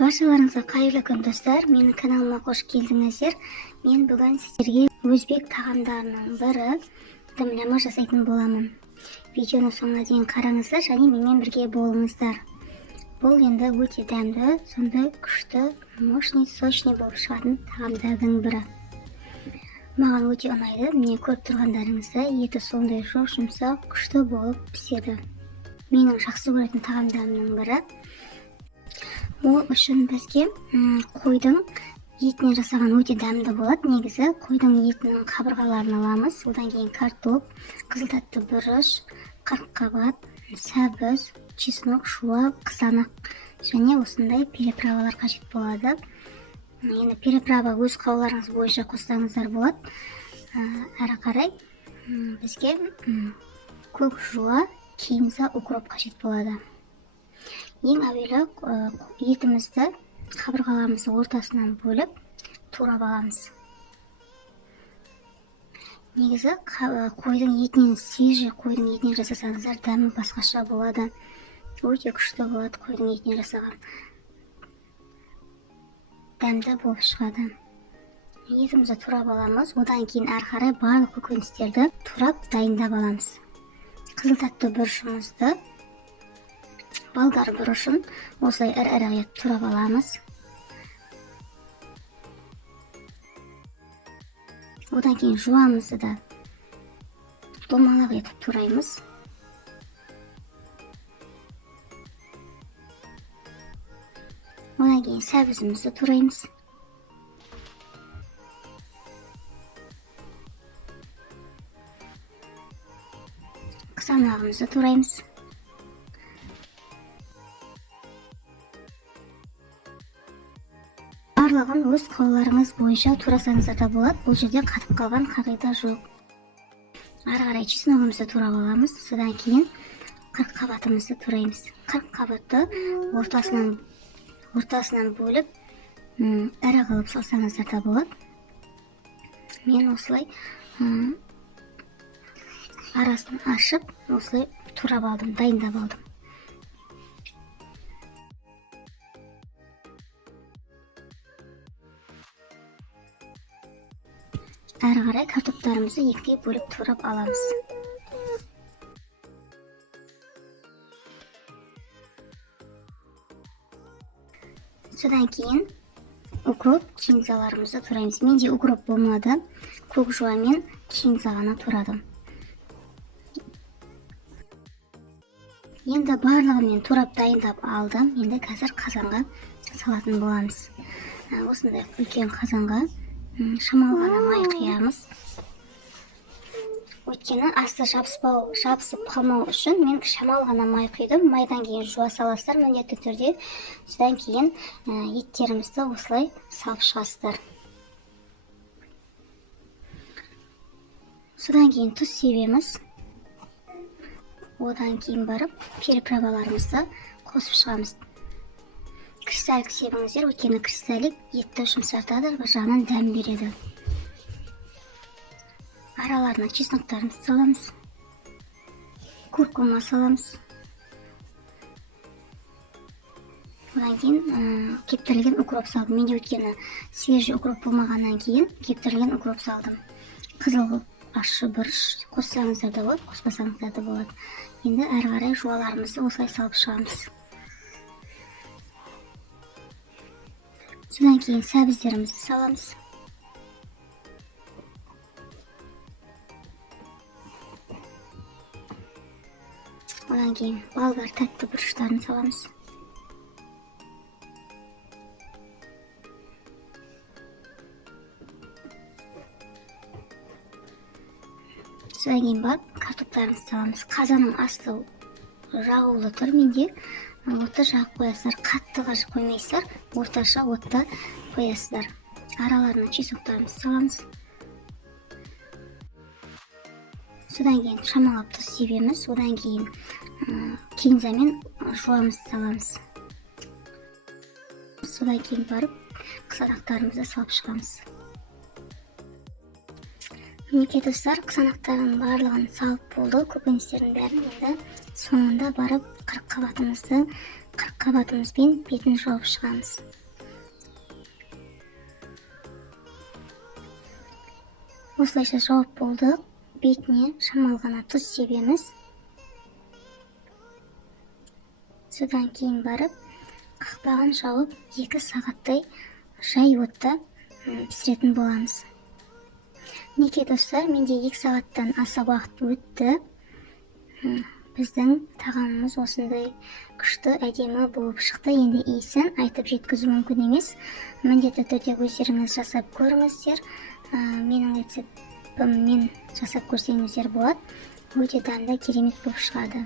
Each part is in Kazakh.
Баршаларыңызға қайырлы күн достар. Менің каналыма қош келдіңіздер. Мен бүгін сіздерге өзбек тағамдарының бірі дымляма жасайтын боламын. Видеоны соңына дейін қараңыздар және менімен бірге болыңыздар. Бұл енді өте дәмді, сондай күшті, мощный, сочный болып шығатын тағамдардың бірі. Маған өте ұнайды. Міне көріп тұрғандарыңызда еті сондай жұмсақ, күшті болып піседі. Менің жақсы көретін тағамдарымның бірі. Ол үшін бізге қойдың етінен жасаған өте дәмді болады. Негізі қойдың етінің қабырғаларын аламыз. Одан кейін картоп, қызыл тәтті бұрыш, қырыққабат, сәбіз, чеснок, шуа, қызанақ және осындай переправалар қажет болады. Енді переправа өз қалауларыңыз бойынша қоссаңыздар болады. Әрі қарай бізге көк жуа, кинза, укроп қажет болады. Ең әуелі етімізді қабырғаларымызды ортасынан бөліп турап аламыз. Негізі қойдың етінен, свежий қойдың етінен жасасаңыздар дәмі басқаша болады. Өте күшті болады қойдың етінен жасаған. Дәмді болып шығады. Етімізді турап аламыз. Одан кейін әрі қарай барлық көкөністерді турап дайындап аламыз. Қызыл тәтті бұрышымызды, балдар бұрышын осылай ірі етіп турап аламыз. Одан кейін жуамызды да домалақ етіп тураймыз. Одан кейін сәбізімізді тураймыз. Қызанағымызды тураймыз. Барлығын өз қалауларыңыз бойынша турасаңыздар да болады. Бұл жерде қатып қалған қағида жоқ. Ары қарай чесногымызды турап аламыз. Содан кейін қырыққабатымызды тураймыз. Қырыққабатты ортасынан бөліп, ірі қылып салсаңыздар да болады. Мен осылай арасын ашып, осылай турап алдым, дайындап алдым. Әрі қарай картоптарымызды екіге бөліп турап аламыз. Содан кейін укроп, кинзаларымызды тураймыз. Менде укроп болмады, көк жуа мен кинза ғана турадым. Енді барлығын мен турап дайындап алдым. Енді қазір қазанға салатын боламыз. Осындай үлкен қазанға шамалы ғана май құямыз. Өйткені асты жабысып қалмау үшін мен шамалы ғана май құйдым. Майдан кейін жуа саласыздар міндетті түрде. Содан кейін еттерімізді осылай салып шығасыздар. Содан кейін тұз себеміз. Одан кейін барып переправаларымызды қосып шығамыз. Кристаллик себіңіздер, өйткені кристаллик етті жұмсартады, бір жағынан дәм береді. Араларына чесноктарымызды саламыз. Куркума саламыз. Одан кейін кептірілген укроп салдым. Менде өйткені свежий укроп болмағаннан кейін кептірілген укроп салдым. Қызыл ащы бұрыш қоссаңыздар да болады, қоспасаңыздар да болады. Енді әрі қарай жуаларымызды осылай салып шығамыз. Содан кейін сәбіздерімізді саламыз. Одан кейін балдар тәтті бұрыштарын саламыз. Содан кейін барып картоптарымызды саламыз. Қазаның асты жағулы тұр менде. Отты жағып қоясыздар. Қатты қажып қоймайсыздар. Орташа отта қоясыздар. Араларына чесноктарымызды саламыз. Содан кейін шамалап тұз себеміз. Одан кейін кинза мен жуамызды саламыз. Содан кейін барып қызанақтарымызды салып шығамыз. Мінекей достар, қызанақтардың барлығын салып болды. Көкөністердің бәрін енді соңында барып қырыққабатымызды қабатымызбен бетін жауып шығамыз. Осылайша жауып болды. Бетіне шамалы ғана тұз себеміз. Содан кейін барып, қақпағын жауып 2 сағаттай жай отта пісіретін боламыз. Неке достар, менде 2 сағаттан аса уақыт өтті. Біздің тағамымыз осындай күшті, әдемі болып шықты. Енді иісін айтып жеткізу мүмкін емес. Міндетті түрде өздеріңіз жасап көріңіздер. Менің рецептіммен жасап көрсеңіздер болады. Өте дәмді, керемет болып шығады.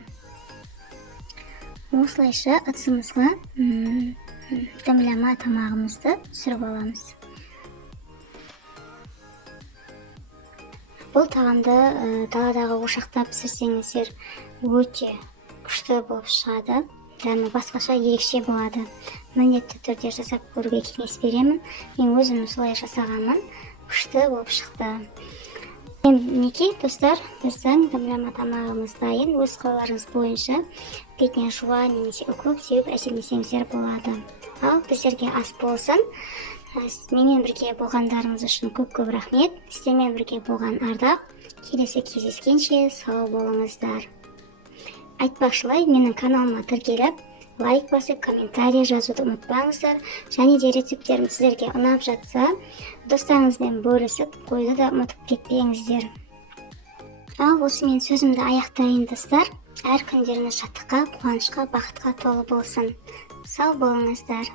Осылайша ыдысымызға дәмлама тамағымызды түсіріп аламыз. Бұл тағамды даладағы ошақта пісірсеңіздер өте күшті болып шығады. Дәмі басқаша, ерекше болады. Міндетті түрде жасап көруге кеңес беремін. Мен өзім солай жасағанмын. Күшті болып шықты. Неке достар, біздің дәмлама тамағымыз дайын. Өз қалауларыңыз бойынша бетіне жуа немесе үкіп сеуіп әзірлесеңіздер болады. Ал біздерге ас болсын. Менімен бірге болғандарыңыз үшін көп рахмет. Сіздермен бірге болған Ардақ. Келесі кездескенше сау болыңыздар. Айтпақшылай, менің каналыма тіркеліп, лайк басып, комментарий жазуды ұмытпаңыздар. Және де рецептерім сіздерге ұнап жатса, достарыңызбен бөлісіп қойды да ұмытып кетпеңіздер. Ал осымен сөзімді аяқтайын достар. Әр күндеріңіз шаттыққа, қуанышқа, бақытқа толы болсын. Сау болыңыздар.